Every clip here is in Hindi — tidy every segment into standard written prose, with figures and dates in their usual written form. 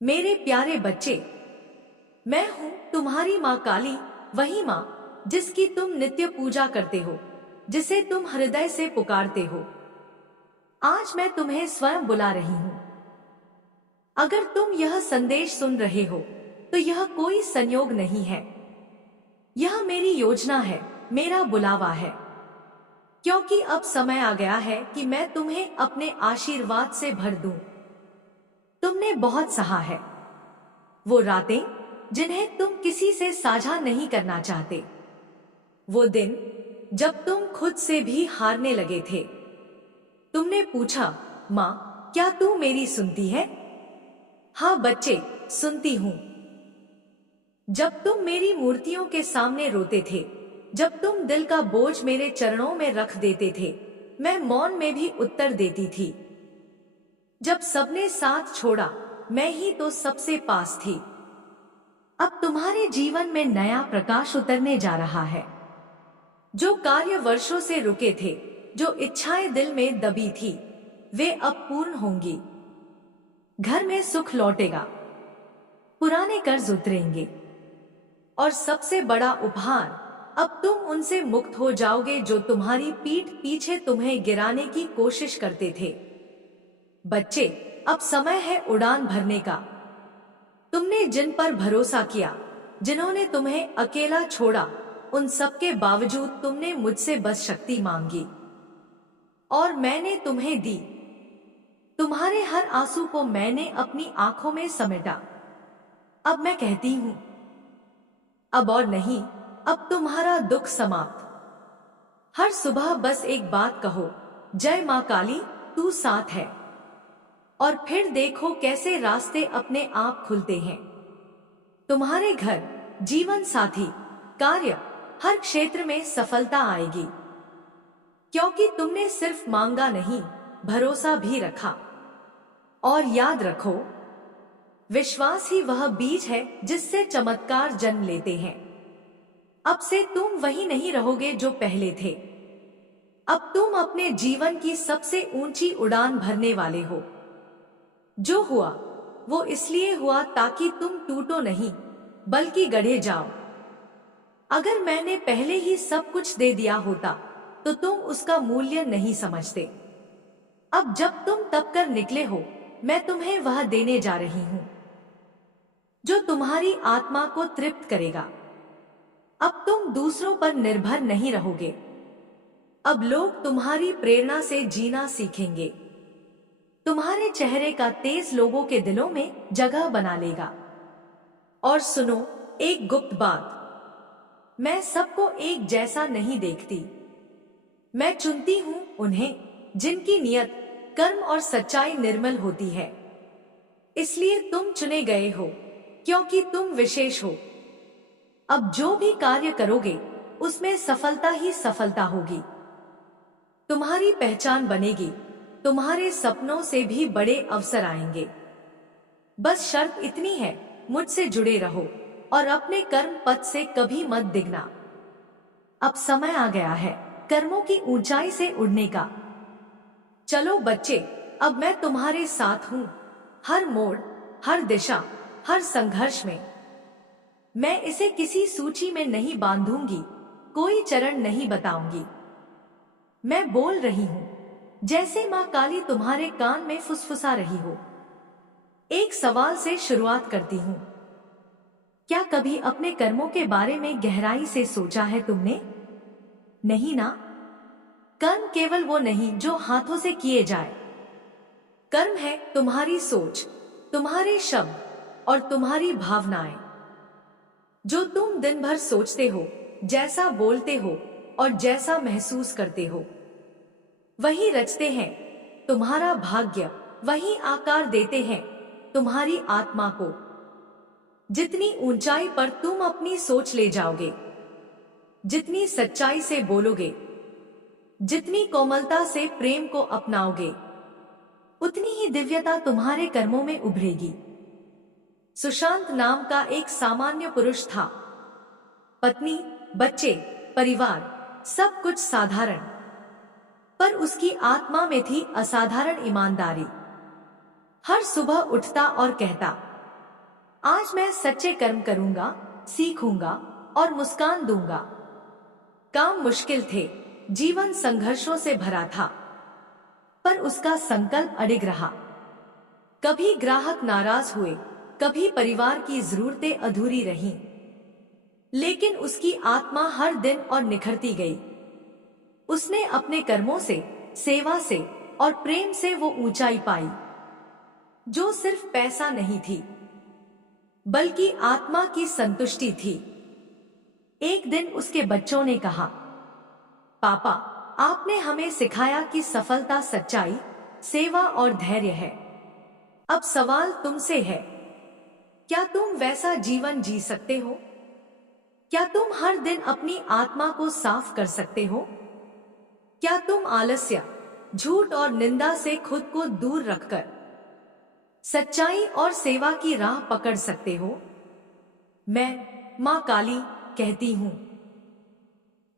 मेरे प्यारे बच्चे, मैं हूँ तुम्हारी माँ काली, वही माँ जिसकी तुम नित्य पूजा करते हो, जिसे तुम हृदय से पुकारते हो। आज मैं तुम्हें स्वयं बुला रही हूँ। अगर तुम यह संदेश सुन रहे हो तो यह कोई संयोग नहीं है, यह मेरी योजना है, मेरा बुलावा है। क्योंकि अब समय आ गया है कि मैं तुम्हें अपने आशीर्वाद से भर दूं। तुमने बहुत सहा है, वो रातें जिन्हें तुम किसी से साझा नहीं करना चाहते, वो दिन जब तुम खुद से भी हारने लगे थे। तुमने पूछा, माँ क्या तू मेरी सुनती है? हाँ बच्चे, सुनती हूँ। जब तुम मेरी मूर्तियों के सामने रोते थे, जब तुम दिल का बोझ मेरे चरणों में रख देते थे, मैं मौन में भी उत्तर देती थी। जब सबने साथ छोड़ा, मैं ही तो सबसे पास थी। अब तुम्हारे जीवन में नया प्रकाश उतरने जा रहा है। जो कार्य वर्षों से रुके थे, जो इच्छाएं दिल में दबी थी, वे अब पूर्ण होंगी। घर में सुख लौटेगा, पुराने कर्ज उतरेंगे, और सबसे बड़ा उपहार, अब तुम उनसे मुक्त हो जाओगे जो तुम्हारी पीठ पीछे तुम्हें गिराने की कोशिश करते थे। बच्चे, अब समय है उड़ान भरने का। तुमने जिन पर भरोसा किया, जिन्होंने तुम्हें अकेला छोड़ा, उन सब के बावजूद तुमने मुझसे बस शक्ति मांगी और मैंने तुम्हें दी। तुम्हारे हर आंसू को मैंने अपनी आंखों में समेटा। अब मैं कहती हूं, अब और नहीं, अब तुम्हारा दुख समाप्त। हर सुबह बस एक बात कहो, जय माँ काली, तू साथ है। और फिर देखो कैसे रास्ते अपने आप खुलते हैं। तुम्हारे घर, जीवन साथी, कार्य, हर क्षेत्र में सफलता आएगी। क्योंकि तुमने सिर्फ मांगा नहीं, भरोसा भी रखा। और याद रखो, विश्वास ही वह बीज है जिससे चमत्कार जन्म लेते हैं। अब से तुम वही नहीं रहोगे जो पहले थे। अब तुम अपने जीवन की सबसे ऊंची उड़ान भरने वाले हो। जो हुआ वो इसलिए हुआ ताकि तुम टूटो नहीं, बल्कि गढ़े जाओ। अगर मैंने पहले ही सब कुछ दे दिया होता तो तुम उसका मूल्य नहीं समझते। अब जब तुम तप कर निकले हो, मैं तुम्हें वह देने जा रही हूं जो तुम्हारी आत्मा को तृप्त करेगा। अब तुम दूसरों पर निर्भर नहीं रहोगे। अब लोग तुम्हारी प्रेरणा से जीना सीखेंगे। तुम्हारे चेहरे का तेज लोगों के दिलों में जगह बना लेगा। और सुनो एक गुप्त बात, मैं सबको एक जैसा नहीं देखती। मैं चुनती हूं उन्हें जिनकी नियत, कर्म और सच्चाई निर्मल होती है। इसलिए तुम चुने गए हो, क्योंकि तुम विशेष हो। अब जो भी कार्य करोगे उसमें सफलता ही सफलता होगी। तुम्हारी पहचान बनेगी, तुम्हारे सपनों से भी बड़े अवसर आएंगे। बस शर्त इतनी है, मुझसे जुड़े रहो और अपने कर्म पथ से कभी मत डिगना। अब समय आ गया है कर्मों की ऊंचाई से उड़ने का। चलो बच्चे, अब मैं तुम्हारे साथ हूं, हर मोड़, हर दिशा, हर संघर्ष में। मैं इसे किसी सूची में नहीं बांधूंगी, कोई चरण नहीं बताऊंगी। मैं बोल रही हूं जैसे माँ काली तुम्हारे कान में फुसफुसा रही हो। एक सवाल से शुरुआत करती हूं, क्या कभी अपने कर्मों के बारे में गहराई से सोचा है तुमने? नहीं ना? कर्म केवल वो नहीं जो हाथों से किए जाए। कर्म है तुम्हारी सोच, तुम्हारे शब्द और तुम्हारी भावनाएं। जो तुम दिन भर सोचते हो, जैसा बोलते हो और जैसा महसूस करते हो, वही रचते हैं तुम्हारा भाग्य, वही आकार देते हैं तुम्हारी आत्मा को। जितनी ऊंचाई पर तुम अपनी सोच ले जाओगे, जितनी सच्चाई से बोलोगे, जितनी कोमलता से प्रेम को अपनाओगे, उतनी ही दिव्यता तुम्हारे कर्मों में उभरेगी। सुशांत नाम का एक सामान्य पुरुष था। पत्नी, बच्चे, परिवार, सब कुछ साधारण, पर उसकी आत्मा में थी असाधारण ईमानदारी। हर सुबह उठता और कहता, आज मैं सच्चे कर्म करूंगा, सीखूंगा और मुस्कान दूंगा। काम मुश्किल थे, जीवन संघर्षों से भरा था, पर उसका संकल्प अडिग रहा। कभी ग्राहक नाराज हुए, कभी परिवार की जरूरतें अधूरी रहीं, लेकिन उसकी आत्मा हर दिन और निखरती गई। उसने अपने कर्मों से, सेवा से और प्रेम से वो ऊंचाई पाई जो सिर्फ पैसा नहीं थी, बल्कि आत्मा की संतुष्टि थी। एक दिन उसके बच्चों ने कहा, पापा, आपने हमें सिखाया कि सफलता सच्चाई, सेवा और धैर्य है। अब सवाल तुमसे है, क्या तुम वैसा जीवन जी सकते हो? क्या तुम हर दिन अपनी आत्मा को साफ कर सकते हो? क्या तुम आलस्य, झूठ और निंदा से खुद को दूर रखकर सच्चाई और सेवा की राह पकड़ सकते हो? मैं मां काली कहती हूं,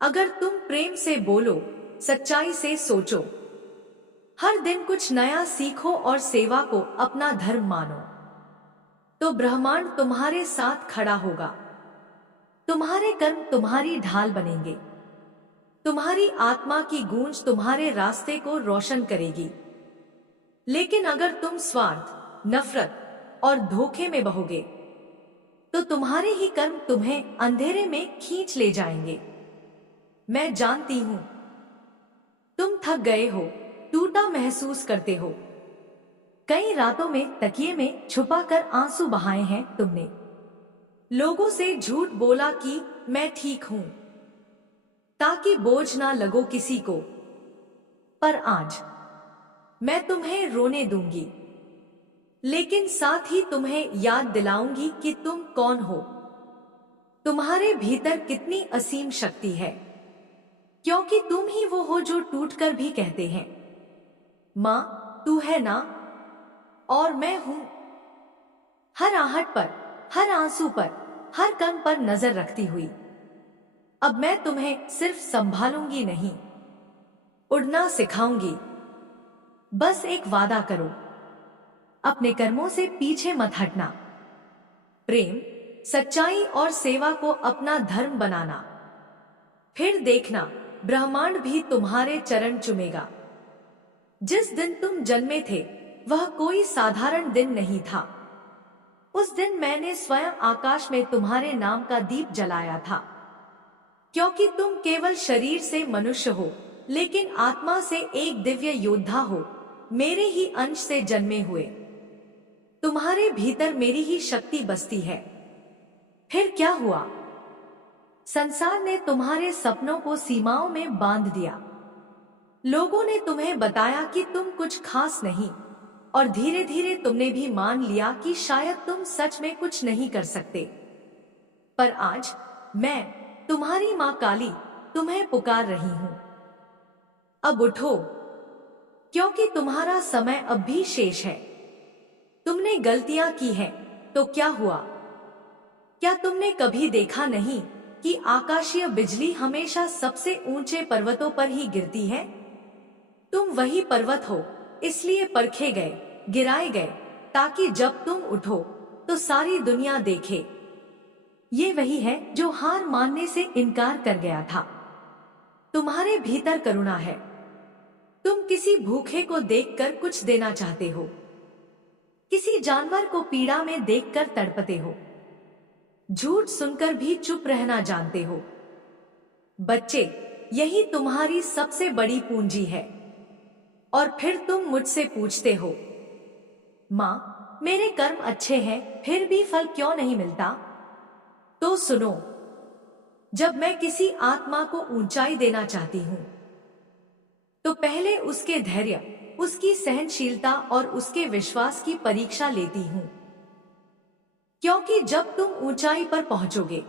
अगर तुम प्रेम से बोलो, सच्चाई से सोचो, हर दिन कुछ नया सीखो और सेवा को अपना धर्म मानो, तो ब्रह्मांड तुम्हारे साथ खड़ा होगा। तुम्हारे कर्म तुम्हारी ढाल बनेंगे। तुम्हारी आत्मा की गूंज तुम्हारे रास्ते को रोशन करेगी। लेकिन अगर तुम स्वार्थ, नफरत और धोखे में बहोगे, तो तुम्हारे ही कर्म तुम्हें अंधेरे में खींच ले जाएंगे। मैं जानती हूं, तुम थक गए हो, टूटा महसूस करते हो। कई रातों में तकिए में छुपाकर आंसू बहाए हैं तुमने। लोगों से झूठ बोला कि मैं ठीक हूं, ताकि बोझ ना लगो किसी को। पर आज मैं तुम्हें रोने दूंगी, लेकिन साथ ही तुम्हें याद दिलाऊंगी कि तुम कौन हो। तुम्हारे भीतर कितनी असीम शक्ति है, क्योंकि तुम ही वो हो जो टूटकर भी कहते हैं, मां तू है ना, और मैं हूं। हर आहट पर, हर आंसू पर, हर कण पर नजर रखती हुई अब मैं तुम्हें सिर्फ संभालूंगी नहीं, उड़ना सिखाऊंगी। बस एक वादा करो, अपने कर्मों से पीछे मत हटना। प्रेम, सच्चाई और सेवा को अपना धर्म बनाना। फिर देखना, ब्रह्मांड भी तुम्हारे चरण चूमेगा। जिस दिन तुम जन्मे थे, वह कोई साधारण दिन नहीं था। उस दिन मैंने स्वयं आकाश में तुम्हारे नाम का दीप जलाया था, क्योंकि तुम केवल शरीर से मनुष्य हो, लेकिन आत्मा से एक दिव्य योद्धा हो, मेरे ही अंश से जन्मे हुए। तुम्हारे भीतर मेरी ही शक्ति बसती है। फिर क्या हुआ? संसार ने तुम्हारे सपनों को सीमाओं में बांध दिया। लोगों ने तुम्हें बताया कि तुम कुछ खास नहीं, और धीरे धीरे तुमने भी मान लिया कि शायद तुम सच में कुछ नहीं कर सकते। पर आज मैं, तुम्हारी मां काली, तुम्हें पुकार रही हूं। अब उठो, क्योंकि तुम्हारा समय अब भी शेष है। तुमने गलतियां की हैं, तो क्या हुआ? क्या तुमने कभी देखा नहीं कि आकाशीय बिजली हमेशा सबसे ऊंचे पर्वतों पर ही गिरती है? तुम वही पर्वत हो, इसलिए परखे गए, गिराए गए, ताकि जब तुम उठो तो सारी दुनिया देखे। ये वही है जो हार मानने से इनकार कर गया था। तुम्हारे भीतर करुणा है। तुम किसी भूखे को देखकर कुछ देना चाहते हो, किसी जानवर को पीड़ा में देखकर तड़पते हो, झूठ सुनकर भी चुप रहना जानते हो। बच्चे, यही तुम्हारी सबसे बड़ी पूंजी है। और फिर तुम मुझसे पूछते हो, मां, मेरे कर्म अच्छे हैं, फिर भी फल क्यों नहीं मिलता? तो सुनो, जब मैं किसी आत्मा को ऊंचाई देना चाहती हूं, तो पहले उसके धैर्य, उसकी सहनशीलता और उसके विश्वास की परीक्षा लेती हूं। क्योंकि जब तुम ऊंचाई पर पहुंचोगे,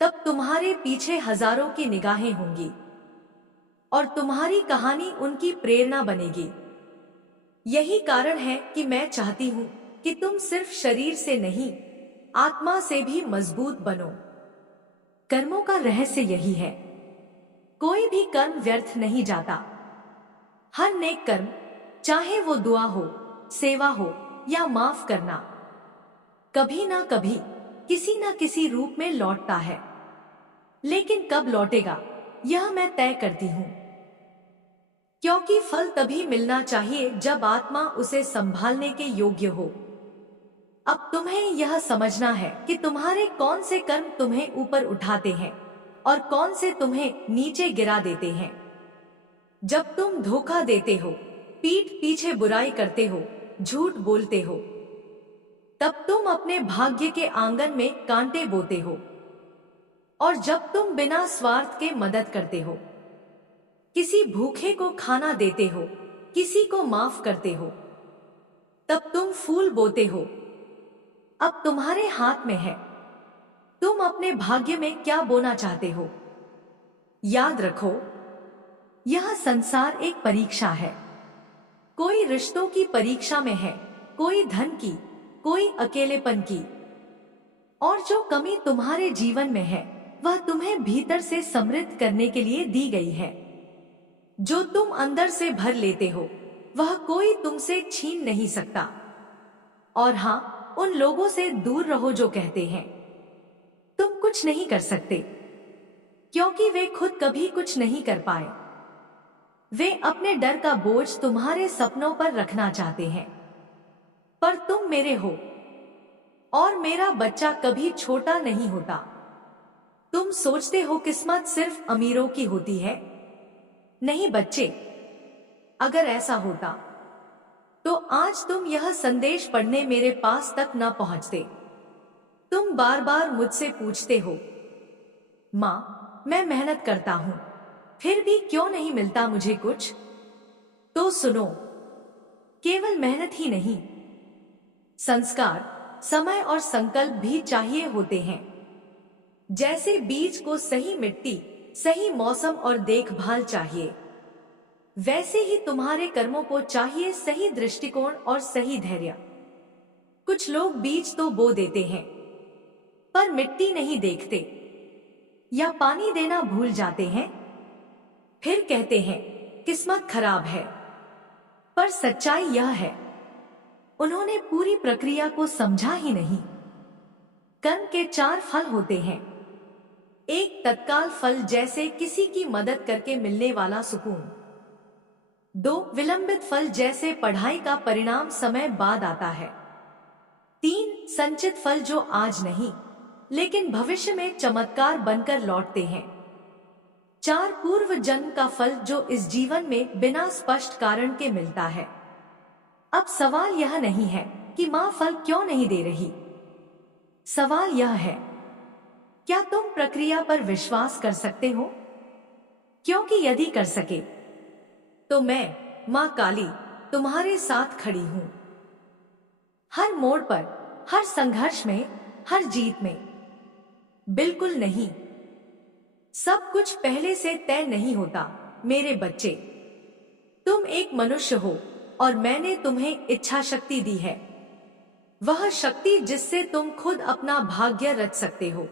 तब तुम्हारे पीछे हजारों की निगाहें होंगी, और तुम्हारी कहानी उनकी प्रेरणा बनेगी। यही कारण है कि मैं चाहती हूं कि तुम सिर्फ शरीर से नहीं, आत्मा से भी मजबूत बनो। कर्मों का रहस्य यही है, कोई भी कर्म व्यर्थ नहीं जाता। हर नेक कर्म, चाहे वो दुआ हो, सेवा हो या माफ करना, कभी ना कभी किसी ना किसी रूप में लौटता है, लेकिन कब लौटेगा यह मैं तय करती हूँ, क्योंकि फल तभी मिलना चाहिए जब आत्मा उसे संभालने के योग्य हो। अब तुम्हें यह समझना है कि तुम्हारे कौन से कर्म तुम्हें ऊपर उठाते हैं और कौन से तुम्हें नीचे गिरा देते हैं। जब तुम धोखा देते हो, पीठ पीछे बुराई करते हो, झूठ बोलते हो, तब तुम अपने भाग्य के आंगन में कांटे बोते हो। और जब तुम बिना स्वार्थ के मदद करते हो, किसी भूखे को खाना देते हो, किसी को माफ करते हो, तब तुम फूल बोते हो। अब तुम्हारे हाथ में है, तुम अपने भाग्य में क्या बोना चाहते हो। याद रखो, यह संसार एक परीक्षा है। कोई रिश्तों की परीक्षा में है, कोई धन की, कोई अकेलेपन की। और जो कमी तुम्हारे जीवन में है वह तुम्हें भीतर से समृद्ध करने के लिए दी गई है। जो तुम अंदर से भर लेते हो वह कोई तुमसे छीन नहीं सकता। और हाँ, उन लोगों से दूर रहो जो कहते हैं तुम कुछ नहीं कर सकते, क्योंकि वे खुद कभी कुछ नहीं कर पाए। वे अपने डर का बोझ तुम्हारे सपनों पर रखना चाहते हैं, पर तुम मेरे हो और मेरा बच्चा कभी छोटा नहीं होता। तुम सोचते हो किस्मत सिर्फ अमीरों की होती है। नहीं बच्चे, अगर ऐसा होता तो आज तुम यह संदेश पढ़ने मेरे पास तक न पहुंचते। तुम बार बार मुझसे पूछते हो, माँ मैं मेहनत करता हूं, फिर भी क्यों नहीं मिलता मुझे कुछ। तो सुनो, केवल मेहनत ही नहीं, संस्कार, समय और संकल्प भी चाहिए होते हैं। जैसे बीज को सही मिट्टी, सही मौसम और देखभाल चाहिए, वैसे ही तुम्हारे कर्मों को चाहिए सही दृष्टिकोण और सही धैर्य। कुछ लोग बीज तो बो देते हैं पर मिट्टी नहीं देखते या पानी देना भूल जाते हैं, फिर कहते हैं किस्मत खराब है। पर सच्चाई यह है, उन्होंने पूरी प्रक्रिया को समझा ही नहीं। कर्म के 4 फल होते हैं। एक तत्काल फल, जैसे किसी की मदद करके मिलने वाला सुकून। 2 विलंबित फल, जैसे पढ़ाई का परिणाम समय बाद आता है। 3 संचित फल, जो आज नहीं लेकिन भविष्य में चमत्कार बनकर लौटते हैं। 4 पूर्व जन्म का फल, जो इस जीवन में बिना स्पष्ट कारण के मिलता है। अब सवाल यह नहीं है कि माँ फल क्यों नहीं दे रही। सवाल यह है, क्या तुम प्रक्रिया पर विश्वास कर सकते हो? क्योंकि यदि कर सके तो मैं, माँ काली, तुम्हारे साथ खड़ी हूं। हर मोड़ पर, हर संघर्ष में, हर जीत में। बिल्कुल नहीं, सब कुछ पहले से तय नहीं होता मेरे बच्चे। तुम एक मनुष्य हो और मैंने तुम्हें इच्छा शक्ति दी है, वह शक्ति जिससे तुम खुद अपना भाग्य रच सकते हो।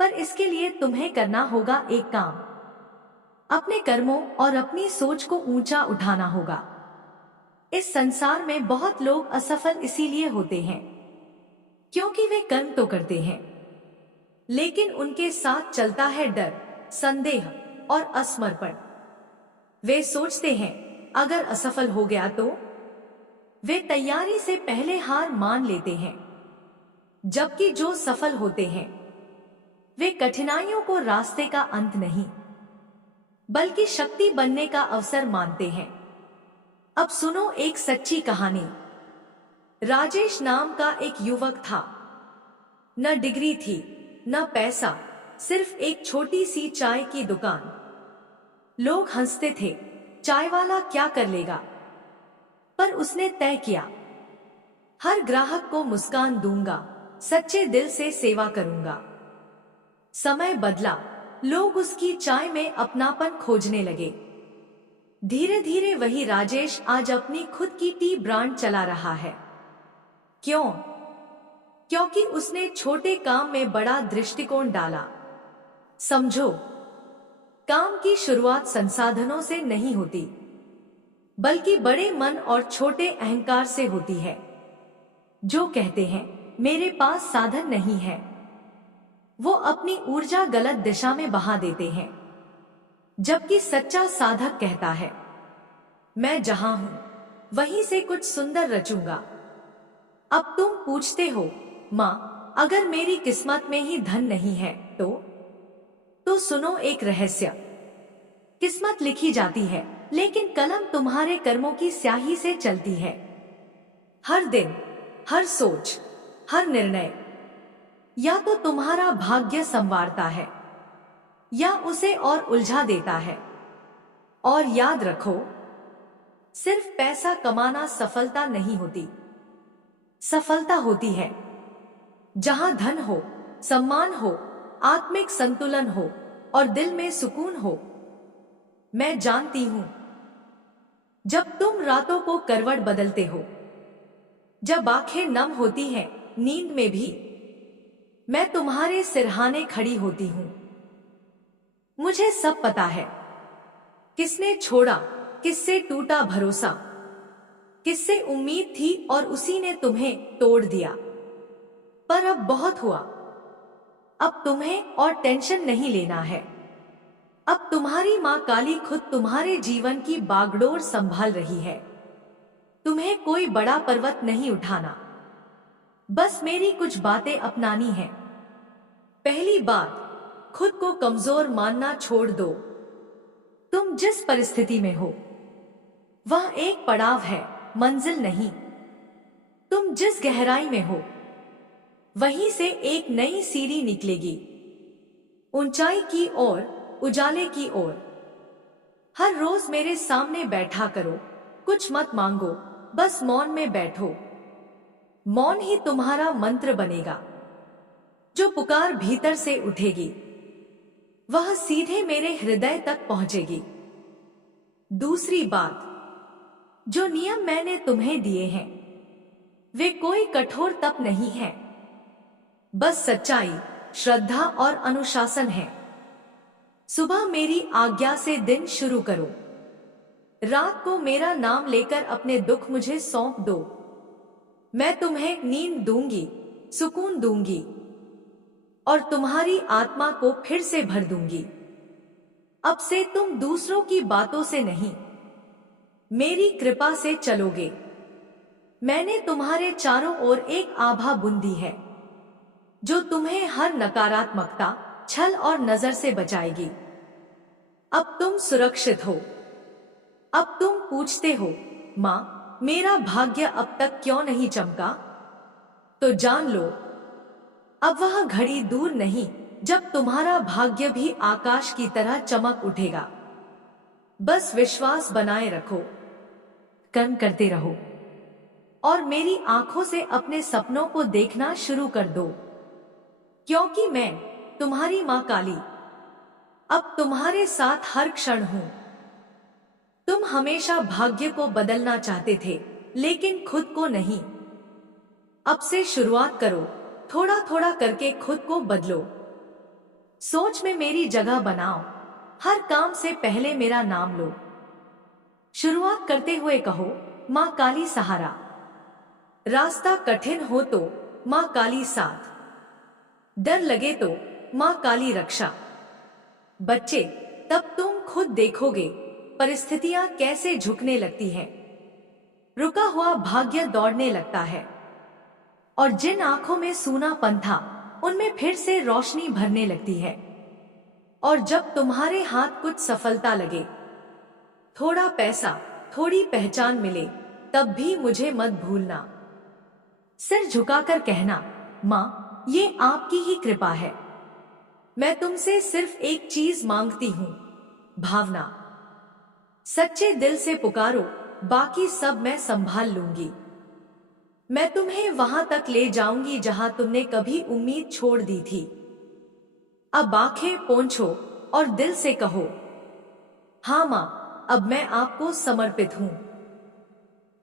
पर इसके लिए तुम्हें करना होगा एक काम, अपने कर्मों और अपनी सोच को ऊंचा उठाना होगा। इस संसार में बहुत लोग असफल इसीलिए होते हैं क्योंकि वे कर्म तो करते हैं, लेकिन उनके साथ चलता है डर, संदेह और असमर्पण। वे सोचते हैं अगर असफल हो गया तो। वे तैयारी से पहले हार मान लेते हैं, जबकि जो सफल होते हैं वे कठिनाइयों को रास्ते का अंत नहीं बल्कि शक्ति बनने का अवसर मानते हैं। अब सुनो एक सच्ची कहानी। राजेश नाम का एक युवक था। न डिग्री थी, न पैसा, सिर्फ एक छोटी सी चाय की दुकान। लोग हंसते थे, चाय वाला क्या कर लेगा, पर उसने तय किया, हर ग्राहक को मुस्कान दूंगा, सच्चे दिल से सेवा करूंगा। समय बदला, लोग उसकी चाय में अपनापन खोजने लगे। धीरे धीरे वही राजेश आज अपनी खुद की टी ब्रांड चला रहा है। क्यों? क्योंकि उसने छोटे काम में बड़ा दृष्टिकोण डाला। समझो, काम की शुरुआत संसाधनों से नहीं होती, बल्कि बड़े मन और छोटे अहंकार से होती है। जो कहते हैं मेरे पास साधन नहीं है। वो अपनी ऊर्जा गलत दिशा में बहा देते हैं, जबकि सच्चा साधक कहता है, मैं जहां हूं वहीं से कुछ सुंदर रचूंगा। अब तुम पूछते हो, माँ अगर मेरी किस्मत में ही धन नहीं है तो सुनो एक रहस्य। किस्मत लिखी जाती है, लेकिन कलम तुम्हारे कर्मों की स्याही से चलती है। हर दिन, हर सोच, हर निर्णय या तो तुम्हारा भाग्य संवारता है या उसे और उलझा देता है। और याद रखो, सिर्फ पैसा कमाना सफलता नहीं होती। सफलता होती है जहां धन हो, सम्मान हो, आत्मिक संतुलन हो और दिल में सुकून हो। मैं जानती हूं, जब तुम रातों को करवट बदलते हो, जब आंखें नम होती हैं नींद में भी, मैं तुम्हारे सिरहाने खड़ी होती हूं। मुझे सब पता है, किसने छोड़ा, किससे टूटा भरोसा, किससे उम्मीद थी और उसी ने तुम्हें तोड़ दिया। पर अब बहुत हुआ। अब तुम्हें और टेंशन नहीं लेना है। अब तुम्हारी मां काली खुद तुम्हारे जीवन की बागडोर संभाल रही है। तुम्हें कोई बड़ा पर्वत नहीं उठाना, बस मेरी कुछ बातें अपनानी है। पहली बात, खुद को कमजोर मानना छोड़ दो। तुम जिस परिस्थिति में हो वह एक पड़ाव है, मंजिल नहीं। तुम जिस गहराई में हो वहीं से एक नई सीढ़ी निकलेगी, ऊंचाई की ओर, उजाले की ओर। हर रोज मेरे सामने बैठा करो, कुछ मत मांगो, बस मौन में बैठो। मौन ही तुम्हारा मंत्र बनेगा। जो पुकार भीतर से उठेगी वह सीधे मेरे हृदय तक पहुंचेगी। दूसरी बात, जो नियम मैंने तुम्हें दिए हैं वे कोई कठोर तप नहीं है, बस सच्चाई, श्रद्धा और अनुशासन है। सुबह मेरी आज्ञा से दिन शुरू करो। रात को मेरा नाम लेकर अपने दुख मुझे सौंप दो। मैं तुम्हें नींद दूंगी, सुकून दूंगी और तुम्हारी आत्मा को फिर से भर दूंगी। अब से तुम दूसरों की बातों से नहीं, मेरी कृपा से चलोगे। मैंने तुम्हारे चारों ओर एक आभा बुन दी है, जो तुम्हें हर नकारात्मकता, छल और नजर से बचाएगी। अब तुम सुरक्षित हो। अब तुम पूछते हो, मां मेरा भाग्य अब तक क्यों नहीं चमका? तो जान लो, अब वह घड़ी दूर नहीं जब तुम्हारा भाग्य भी आकाश की तरह चमक उठेगा। बस विश्वास बनाए रखो, कर्म करते रहो और मेरी आंखों से अपने सपनों को देखना शुरू कर दो, क्योंकि मैं तुम्हारी मां काली अब तुम्हारे साथ हर क्षण हूं। तुम हमेशा भाग्य को बदलना चाहते थे, लेकिन खुद को नहीं। अब से शुरुआत करो, थोड़ा थोड़ा करके खुद को बदलो। सोच में मेरी जगह बनाओ, हर काम से पहले मेरा नाम लो। शुरुआत करते हुए कहो, मां काली सहारा। रास्ता कठिन हो तो मां काली साथ, डर लगे तो मां काली रक्षा। बच्चे, तब तुम खुद देखोगे परिस्थितियां कैसे झुकने लगती हैं। रुका हुआ भाग्य दौड़ने लगता है और जिन आंखों में सूनापन था उनमें फिर से रोशनी भरने लगती है। और जब तुम्हारे हाथ कुछ सफलता लगे, थोड़ा पैसा, थोड़ी पहचान मिले, तब भी मुझे मत भूलना। सिर झुकाकर कहना, मां ये आपकी ही कृपा है। मैं तुमसे सिर्फ एक चीज मांगती हूं, भावना। सच्चे दिल से पुकारो, बाकी सब मैं संभाल लूंगी। मैं तुम्हें वहां तक ले जाऊंगी जहां तुमने कभी उम्मीद छोड़ दी थी। अब आंखें पोंछो और दिल से कहो, हाँ मां, अब मैं आपको समर्पित हूं।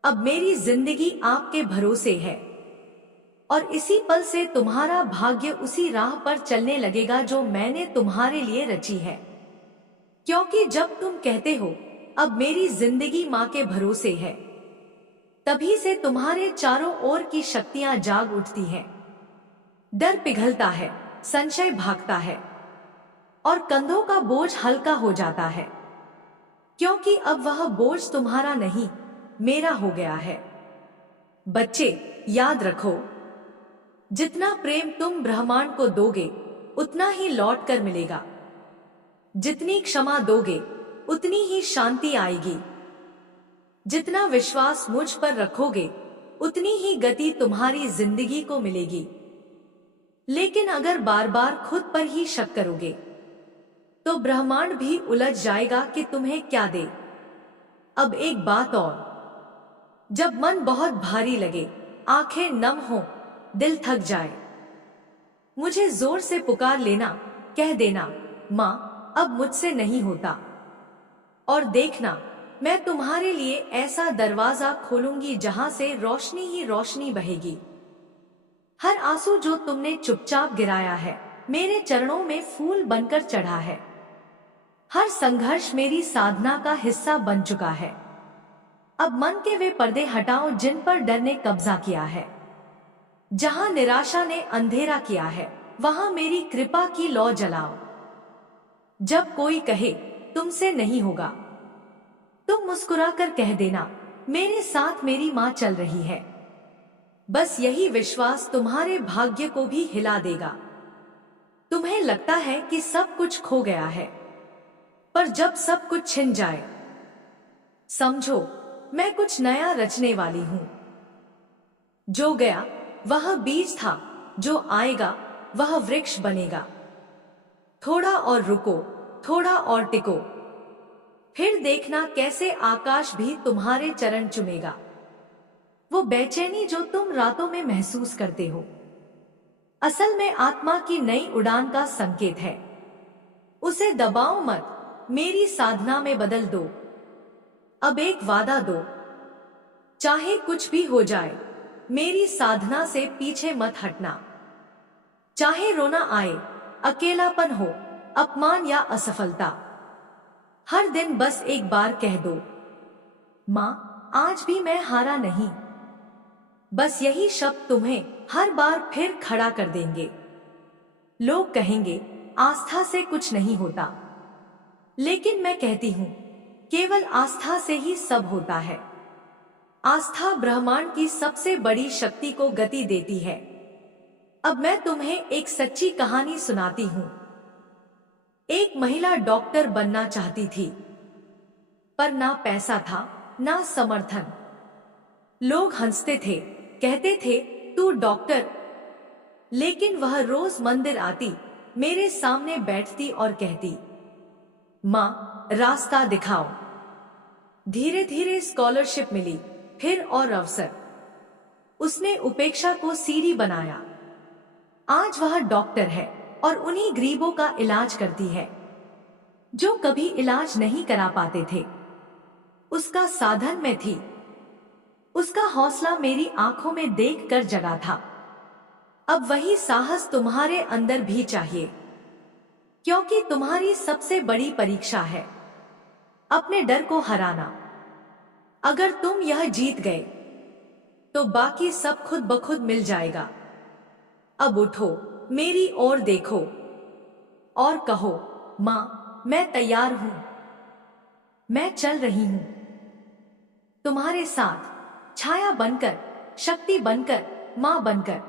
अब मेरी जिंदगी आपके भरोसे है और इसी पल से तुम्हारा भाग्य उसी राह पर चलने लगेगा जो मैंने तुम्हारे लिए रची है। क्योंकि जब तुम कहते हो, अब मेरी जिंदगी मां के भरोसे है, तभी से तुम्हारे चारों ओर की शक्तियां जाग उठती हैं। डर पिघलता है, संशय भागता है और कंधों का बोझ हल्का हो जाता है, क्योंकि अब वह बोझ तुम्हारा नहीं, मेरा हो गया है। बच्चे, याद रखो, जितना प्रेम तुम ब्रह्मांड को दोगे उतना ही लौट कर मिलेगा। जितनी क्षमा दोगे उतनी ही शांति आएगी। जितना विश्वास मुझ पर रखोगे उतनी ही गति तुम्हारी जिंदगी को मिलेगी। लेकिन अगर बार बार खुद पर ही शक करोगे तो ब्रह्मांड भी उलझ जाएगा कि तुम्हें क्या दे। अब एक बात और, जब मन बहुत भारी लगे, आंखें नम हो, दिल थक जाए, मुझे जोर से पुकार लेना, कह देना, माँ अब मुझसे नहीं होता। और देखना, मैं तुम्हारे लिए ऐसा दरवाजा खोलूंगी जहां से रोशनी ही रोशनी बहेगी। हर आंसू जो तुमने चुपचाप गिराया है मेरे चरणों में फूल बनकर चढ़ा है। हर संघर्ष मेरी साधना का हिस्सा बन चुका है। अब मन के वे पर्दे हटाओ जिन पर डर ने कब्जा किया है। जहां निराशा ने अंधेरा किया है वहां मेरी कृपा की लौ जलाओ। जब कोई कहे तुमसे नहीं होगा, तुम मुस्कुराकर कह देना, मेरे साथ मेरी माँ चल रही है। बस यही विश्वास तुम्हारे भाग्य को भी हिला देगा। तुम्हें लगता है कि सब कुछ खो गया है, पर जब सब कुछ छिन जाए, समझो मैं कुछ नया रचने वाली हूं। जो गया वह बीज था, जो आएगा वह वृक्ष बनेगा। थोड़ा और रुको, थोड़ा और टिको, फिर देखना कैसे आकाश भी तुम्हारे चरण चुमेगा। वो बेचैनी जो तुम रातों में महसूस करते हो, असल में आत्मा की नई उड़ान का संकेत है। उसे दबाओ मत, मेरी साधना में बदल दो। अब एक वादा दो, चाहे कुछ भी हो जाए, मेरी साधना से पीछे मत हटना। चाहे रोना आए, अकेलापन हो, अपमान या असफलता, हर दिन बस एक बार कह दो, माँ आज भी मैं हारा नहीं। बस यही शब्द तुम्हें हर बार फिर खड़ा कर देंगे। लोग कहेंगे आस्था से कुछ नहीं होता, लेकिन मैं कहती हूं केवल आस्था से ही सब होता है। आस्था ब्रह्मांड की सबसे बड़ी शक्ति को गति देती है। अब मैं तुम्हें एक सच्ची कहानी सुनाती हूं। एक महिला डॉक्टर बनना चाहती थी, पर ना पैसा था ना समर्थन। लोग हंसते थे, कहते थे तू डॉक्टर। लेकिन वह रोज मंदिर आती, मेरे सामने बैठती और कहती, माँ रास्ता दिखाओ। धीरे धीरे स्कॉलरशिप मिली, फिर और अवसर। उसने उपेक्षा को सीढ़ी बनाया। आज वह डॉक्टर है और उन्हीं गरीबों का इलाज करती है जो कभी इलाज नहीं करा पाते थे। उसका साधन में थी, उसका हौसला मेरी आंखों में देखकर जगा था। अब वही साहस तुम्हारे अंदर भी चाहिए, क्योंकि तुम्हारी सबसे बड़ी परीक्षा है अपने डर को हराना। अगर तुम यह जीत गए तो बाकी सब खुद ब खुद मिल जाएगा। अब उठो, मेरी ओर देखो और कहो, माँ मैं तैयार हूं, मैं चल रही हूं तुम्हारे साथ, छाया बनकर, शक्ति बनकर, माँ बनकर।